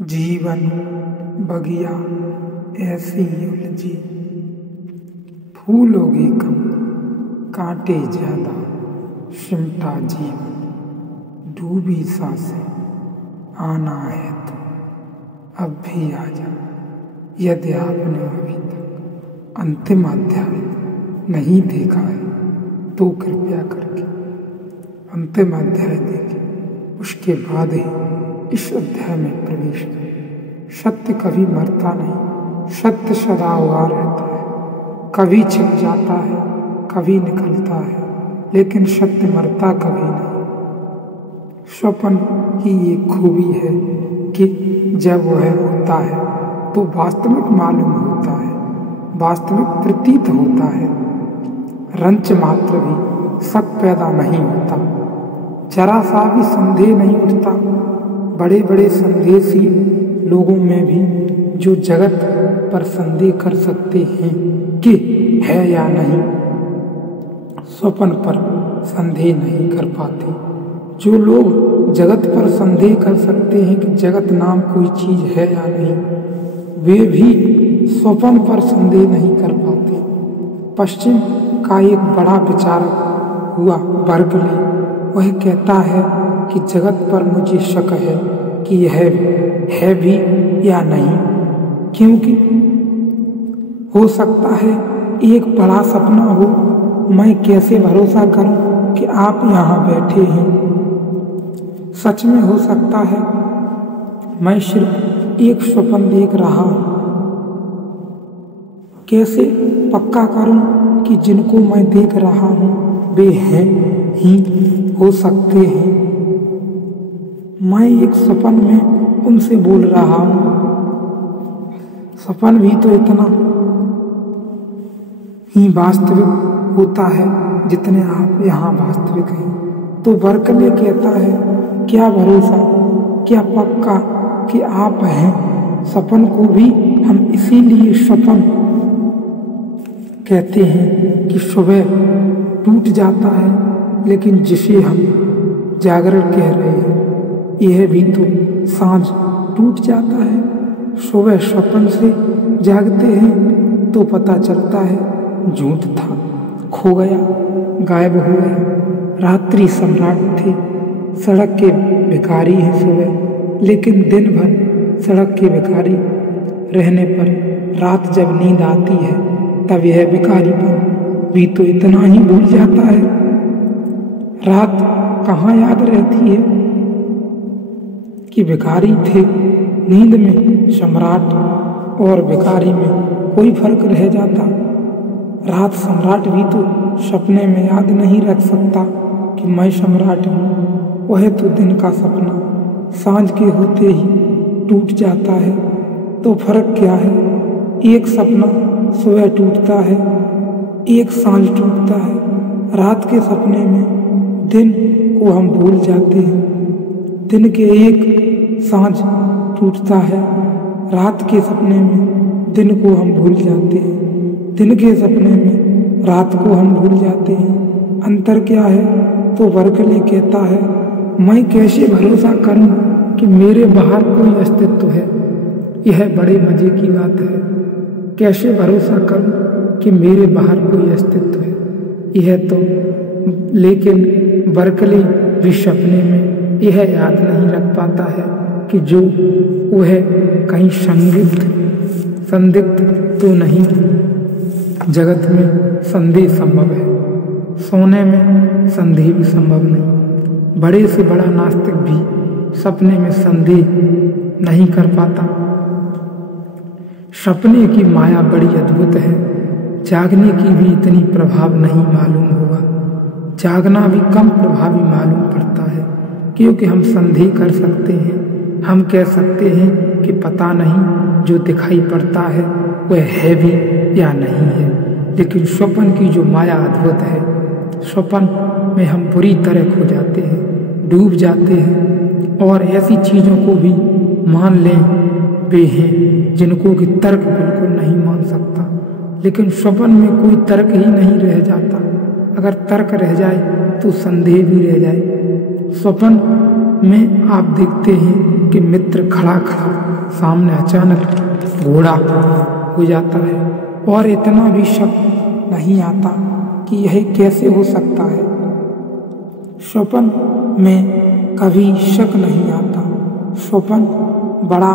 जीवन बगिया ऐसी उलझी, फूलोगे कम कांटे ज्यादा, सिमटा जीवन डूबी सांसें, आना है तो अब भी आ जा। यदि आपने अभी तक अंतिम अध्याय नहीं देखा है तो कृपया करके अंतिम अध्याय देखें, उसके बाद ही इस अध्याय में प्रवेश करें। सत्य कभी मरता नहीं, सत्य सदा हुआ रहता है। कभी छिप जाता है, कभी निकलता है, लेकिन सत्य मरता कभी नहीं। स्वप्न की ये खूबी है कि जब वह होता है तो वास्तविक मालूम होता है, वास्तविक प्रतीत होता है। रंच मात्र भी शक पैदा नहीं होता, जरा सा भी संदेह नहीं उठता। बड़े बड़े संदेशी लोगों में भी जो जगत पर संदेह कर सकते हैं कि है या नहीं, स्वप्न पर संदेह नहीं कर पाते। जो लोग जगत पर संदेह कर सकते हैं कि जगत नाम कोई चीज है या नहीं, वे भी स्वप्न पर संदेह नहीं कर पाते। पश्चिम का एक बड़ा विचारक हुआ बर्कले, वह कहता है कि जगत पर मुझे शक है कि यह है भी या नहीं, क्योंकि हो सकता है एक बड़ा सपना हो। मैं कैसे भरोसा करूं कि आप यहाँ बैठे हैं? सच में हो सकता है मैं सिर्फ एक स्वप्न देख रहा हूं। कैसे पक्का करूं कि जिनको मैं देख रहा हूं वे हैं ही हो सकते हैं? मैं एक स्वप्न में उनसे बोल रहा हूं। स्वप्न भी तो इतना ही वास्तविक होता है जितने आप यहाँ वास्तविक हैं। तो बर्कले कहता है, क्या भरोसा, क्या पक्का कि आप हैं? स्वप्न को भी हम इसीलिए स्वप्न कहते हैं कि सुबह टूट जाता है, लेकिन जिसे हम जागरण कह रहे हैं यह भी तो सांझ टूट जाता है। सुबह स्वप्न से जागते हैं तो पता चलता है झूठ था, खो गया, गायब हो गया। रात्रि सम्राट थे, सड़क के भिखारी हैं सुबह, लेकिन दिन भर सड़क के भिखारी रहने पर रात जब नींद आती है तब यह भिखारीपन भी तो इतना ही भूल जाता है। रात कहाँ याद रहती है कि भिखारी थे। नींद में सम्राट और भिखारी में कोई फर्क रह जाता। रात सम्राट भी तो सपने में याद नहीं रख सकता कि मैं सम्राट हूँ। वह तो दिन का सपना सांझ के होते ही टूट जाता है। तो फर्क क्या है? एक सपना सुबह टूटता है, एक सांझ टूटता है। रात के सपने में दिन को हम भूल जाते हैं, दिन के एक सांझ टूटता है। रात के सपने में दिन को हम भूल जाते हैं, दिन के सपने में रात को हम भूल जाते हैं। अंतर क्या है? तो बर्कले कहता है, मैं कैसे भरोसा करूं कि मेरे बाहर कोई अस्तित्व है? यह बड़े मजे की बात है। कैसे भरोसा करूं कि मेरे बाहर कोई अस्तित्व है? यह तो लेकिन बर्कले भी सपने में यह याद नहीं रख पाता है कि जो वह कहीं संदिग्ध तो नहीं। जगत में संदेह संभव है, सोने में संदेह भी संभव नहीं। बड़े से बड़ा नास्तिक भी सपने में संदेह नहीं कर पाता। सपने की माया बड़ी अद्भुत है, जागने की भी इतनी प्रभाव नहीं मालूम होगा। जागना भी कम प्रभावी मालूम पड़ता है, क्योंकि हम संदेह कर सकते हैं। हम कह सकते हैं कि पता नहीं जो दिखाई पड़ता है वह है भी या नहीं है। लेकिन स्वप्न की जो माया अद्भुत है, स्वप्न में हम बुरी तरह खो जाते हैं, डूब जाते हैं और ऐसी चीज़ों को भी मान लें वे हैं जिनको कि तर्क बिल्कुल नहीं मान सकता। लेकिन स्वप्न में कोई तर्क ही नहीं रह जाता। अगर तर्क रह जाए तो संदेह भी रह जाए। स्वप्न में आप देखते हैं कि मित्र खड़ा खड़ा सामने अचानक घोड़ा हो जाता है और इतना भी शक नहीं आता कि यह कैसे हो सकता है। स्वप्न में कभी शक नहीं आता। स्वप्न बड़ा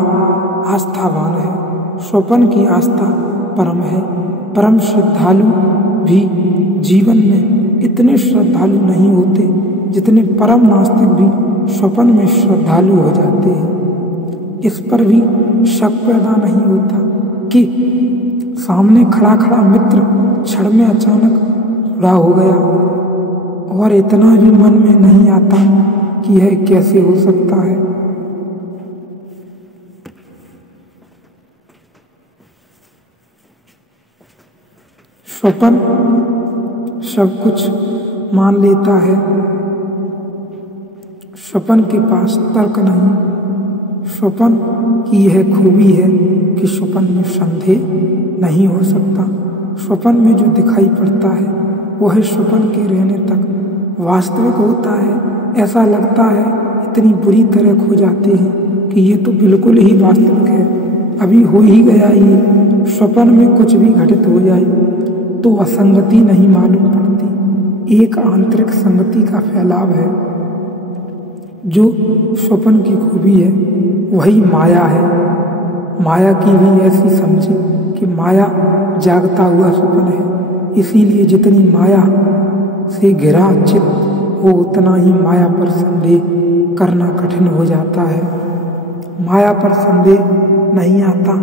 आस्थावान है। स्वप्न की आस्था परम है। परम श्रद्धालु भी जीवन में इतने श्रद्धालु नहीं होते जितने परम नास्तिक भी स्वप्न में श्रद्धालु हो जाते हैं। इस पर भी शक पैदा नहीं होता कि सामने खड़ा खड़ा मित्र क्षण में अचानक बूढ़ा हो गया, और इतना भी मन में नहीं आता कि यह कैसे हो सकता है। स्वप्न सब कुछ मान लेता है। स्वप्न के पास तर्क नहीं। स्वप्न की यह खूबी है कि स्वप्न में संदेह नहीं हो सकता। स्वप्न में जो दिखाई पड़ता है वह स्वप्न के रहने तक वास्तविक होता है। ऐसा लगता है इतनी बुरी तरह खो जाते हैं कि ये तो बिल्कुल ही वास्तविक है, अभी हो ही गया। ये स्वप्न में कुछ भी घटित हो जाए तो असंगति नहीं मालूम पड़ती, एक आंतरिक संगति का फैलाव है। जो स्वप्न की खूबी है वही माया है। माया की भी ऐसी समझे कि माया जागता हुआ स्वप्न है। इसीलिए जितनी माया से घिरा चित्त हो उतना ही माया पर संदेह करना कठिन हो जाता है। माया पर संदेह नहीं आता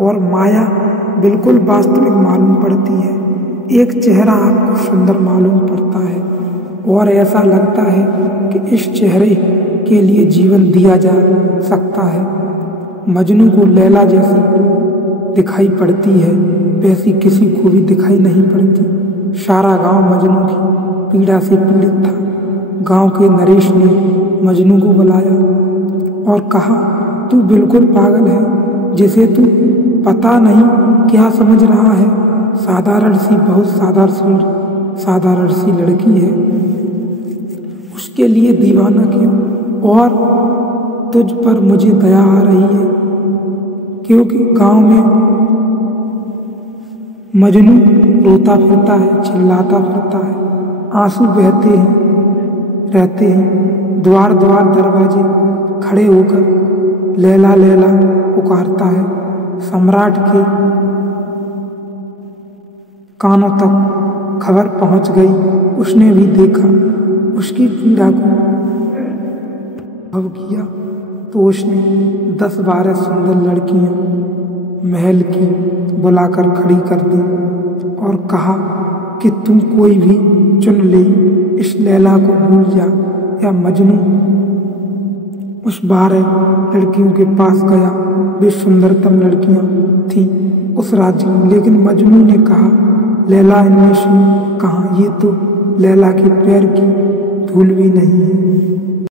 और माया बिल्कुल वास्तविक मालूम पड़ती है। एक चेहरा आपको सुंदर मालूम पड़ता है और ऐसा लगता है कि इस चेहरे के लिए जीवन दिया जा सकता है। मजनू को लैला जैसी दिखाई पड़ती है, वैसी किसी को भी दिखाई नहीं पड़ती। सारा गांव मजनू की पीड़ा से पीड़ित था। गांव के नरेश ने मजनू को बुलाया और कहा, तू बिल्कुल पागल है, जिसे तू पता नहीं क्या समझ रहा है। साधारण सी, बहुत साधारण सी लड़की है, उसके लिए दीवाना क्यों? और तुझ पर मुझे दया आ रही है क्योंकि गांव में मजनू रोता फिरता है, चिल्लाता फिरता है, आंसू बहते हैं रहते हैं। द्वार द्वार दरवाजे खड़े होकर लैला लैला पुकारता है। सम्राट के कानों तक खबर पहुंच गई। उसने भी देखा, उसकी पीड़ा को अनुभव किया तो उसने 10-12 सुंदर लड़कियां महल की बुलाकर खड़ी कर दी और कहा कि तुम कोई भी चुन ले, इस लैला को भूल जा। या मजनू उस 12 लड़कियों के पास गया। वे सुंदरतम लड़कियां थीं उस राज्य में, लेकिन मजनू ने कहा, लैला इनमें से कहाँ? ये तो लैला के पैर की धूल भी नहीं है।